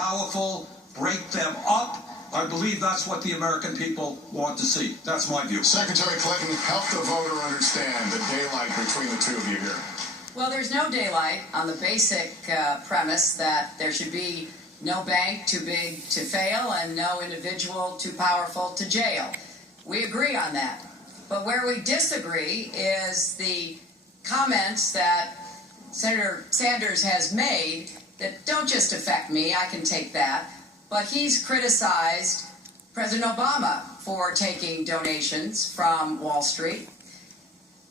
powerful, break them up. I believe that's what the American people want to see. That's my view. Secretary Clinton, help the voter understand the daylight between the two of you here. Well, there's no daylight on the basic premise that there should be no bank too big to fail and no individual too powerful to jail. We agree on that. But where we disagree is the comments that Senator Sanders has made that don't just affect me, I can take that, but he's criticized President Obama for taking donations from Wall Street.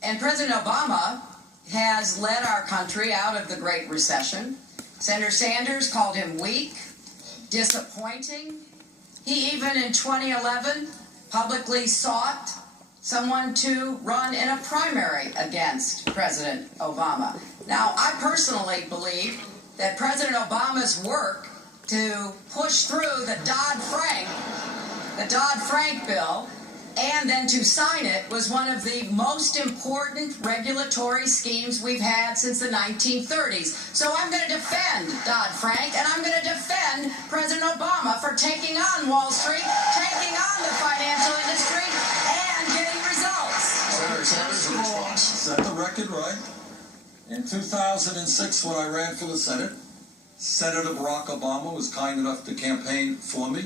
And President Obama has led our country out of the Great Recession. Senator Sanders called him weak, disappointing. He even in 2011 publicly sought someone to run in a primary against President Obama. Now, I personally believe that President Obama's work to push through the Dodd-Frank bill and then to sign it was one of the most important regulatory schemes we've had since the 1930s. So I'm going to defend Dodd-Frank, and I'm going to defend President Obama for taking on Wall Street, taking on the financial industry, and getting results. Senator Sanders, a response. Set the record right. In 2006, when I ran for the Senate, Senator Barack Obama was kind enough to campaign for me.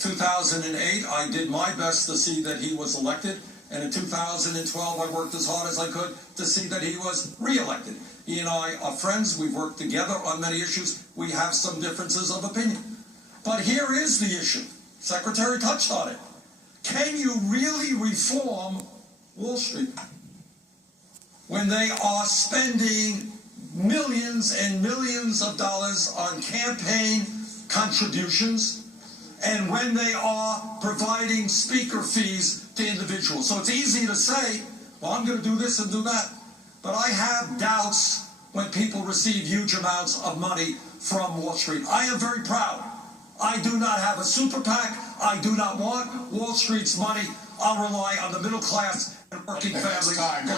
2008, I did my best to see that he was elected, and in 2012, I worked as hard as I could to see that he was reelected. He and I are friends. We've worked together on many issues. We have some differences of opinion. But here is the issue. Secretary touched on it. Can you really reform Wall Street when they are spending millions and millions of dollars on campaign contributions, and when they are providing speaker fees to individuals? So it's easy to say, well, I'm going to do this and do that. But I have doubts when people receive huge amounts of money from Wall Street. I am very proud. I do not have a super PAC. I do not want Wall Street's money. I'll rely on the middle class and working families. I have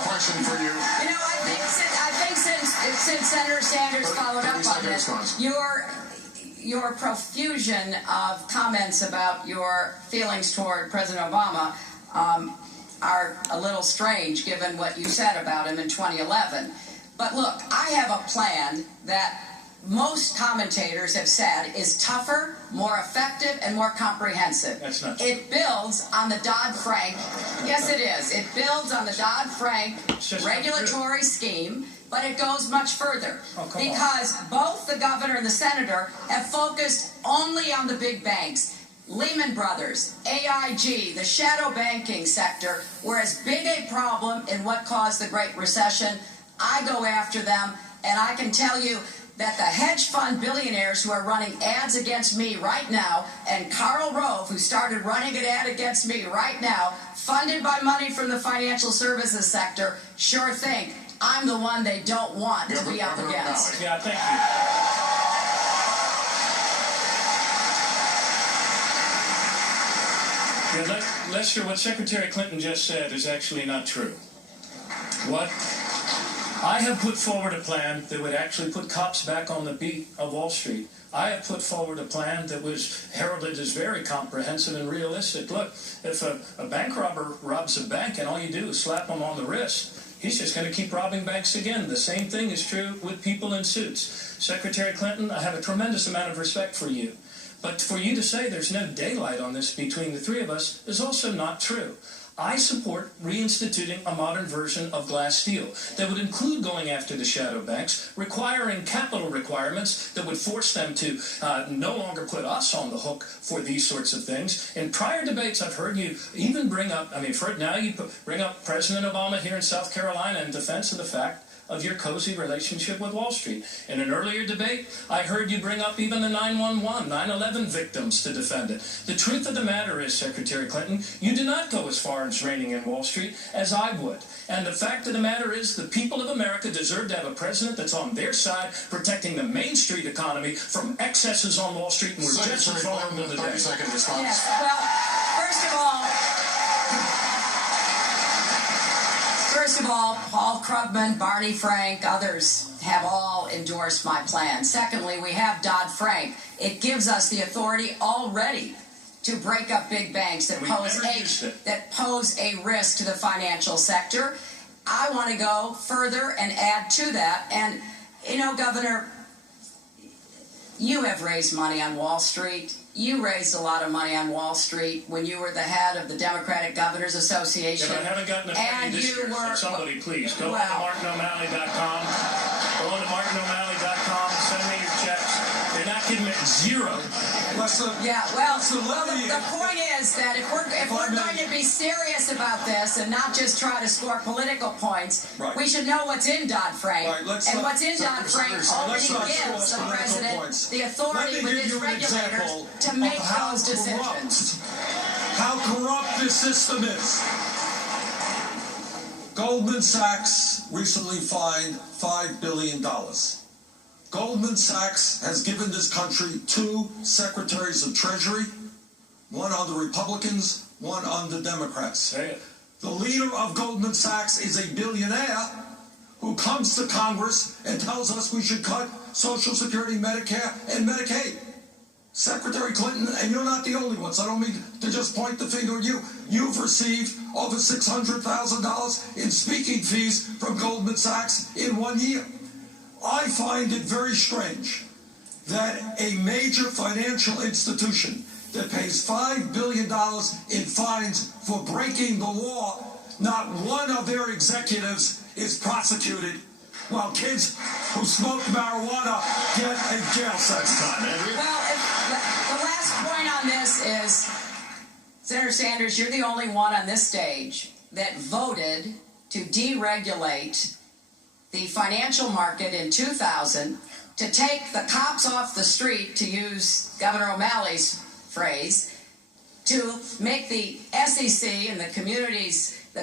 a question for you. You know, I think since Senator Sanders followed up on this, your profusion of comments about your feelings toward President Obama are a little strange given what you said about him in 2011. But look, I have a plan that most commentators have said is tougher, more effective, and more comprehensive. That's not true. It builds on the Dodd-Frank. Yes, it is. It builds on the Dodd-Frank regulatory scheme, but it goes much further. Because both the governor and the senator have focused only on the big banks. Lehman Brothers, AIG, the shadow banking sector were as big a problem in what caused the Great Recession. I go after them, and I can tell you that the hedge fund billionaires who are running ads against me right now, and Karl Rove, who started running an ad against me right now, funded by money from the financial services sector, sure think I'm the one they don't want to be up against. Yeah, thank you. Yeah, Lester, what Secretary Clinton just said is actually not true. What I have put forward a plan that would actually put cops back on the beat of Wall Street. I have put forward a plan that was heralded as very comprehensive and realistic. Look, if a bank robber robs a bank and all you do is slap him on the wrist, he's just going to keep robbing banks again. The same thing is true with people in suits. Secretary Clinton, I have a tremendous amount of respect for you. But for you to say there's no daylight on this between the three of us is also not true. I support reinstituting a modern version of Glass-Steagall that would include going after the shadow banks, requiring capital requirements that would force them to no longer put us on the hook for these sorts of things. In prior debates, I've heard you even bring up, now you bring up President Obama here in South Carolina in defense of the fact of your cozy relationship with Wall Street. In an earlier debate, I heard you bring up even the 9/11 victims to defend it. The truth of the matter is, Secretary Clinton, you do not go as far as reining in Wall Street as I would. And the fact of the matter is, the people of America deserve to have a president that's on their side, protecting the Main Street economy from excesses on Wall Street, and we're just as vulnerable today. 30-second response. Yes, well, first of all, First of all, Paul Krugman, Barney Frank, others have all endorsed my plan. Secondly, we have Dodd-Frank. It gives us the authority already to break up big banks that pose a risk to the financial sector. I want to go further and add to that. And, you know, Governor, you have raised money on Wall Street. You raised a lot of money on Wall Street when you were the head of the Democratic Governors Association. Yeah, but I haven't gotten a penny this year, so somebody please go on to MartinO'Malley.com. Go on to MartinO'Malley.com and send me your checks. They're not giving me zero. The point is that if we're going to be serious about this and not just try to score political points, we should know what's in Dodd-Frank. And what's in Dodd-Frank already gives the president the authority with his regulators to make those decisions. How corrupt this system is. Goldman Sachs recently fined $5 billion. Goldman Sachs has given this country 2 secretaries of Treasury, one on the Republicans, one on the Democrats. The leader of Goldman Sachs is a billionaire who comes to Congress and tells us we should cut Social Security, Medicare, and Medicaid. Secretary Clinton, and you're not the only one, so I don't mean to just point the finger at you. You've received over $600,000 in speaking fees from Goldman Sachs in 1 year. I find it very strange that a major financial institution that pays $5 billion in fines for breaking the law, not one of their executives is prosecuted, while kids who smoke marijuana get a jail sentence. Well, the last point on this is, Senator Sanders, you're the only one on this stage that voted to deregulate the financial market in 2000, to take the cops off the street, to use Governor O'Malley's phrase, to make the SEC and the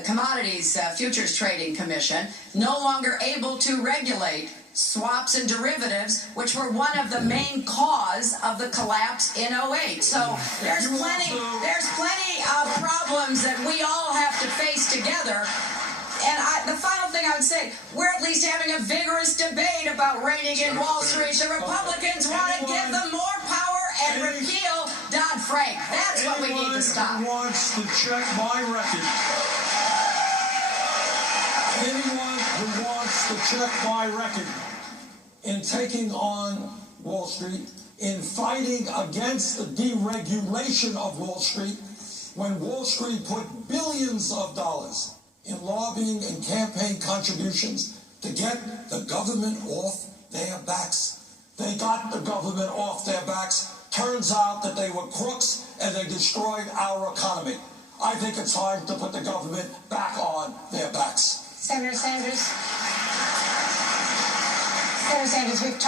Commodities Futures Trading Commission no longer able to regulate swaps and derivatives, which were one of the main cause of the collapse in 2008. So there's plenty of problems that we all have to face together. And the final thing I would say, we're at least having a vigorous debate about reining in Wall Street. The Republicans want to give them more power and repeal Dodd-Frank. That's what we need to stop. Anyone who wants to check my record, in taking on Wall Street, in fighting against the deregulation of Wall Street, when Wall Street put billions of dollars in lobbying and campaign contributions to get the government off their backs. They got the government off their backs. Turns out that they were crooks and they destroyed our economy. I think it's time to put the government back on their backs. Senator Sanders, we've talked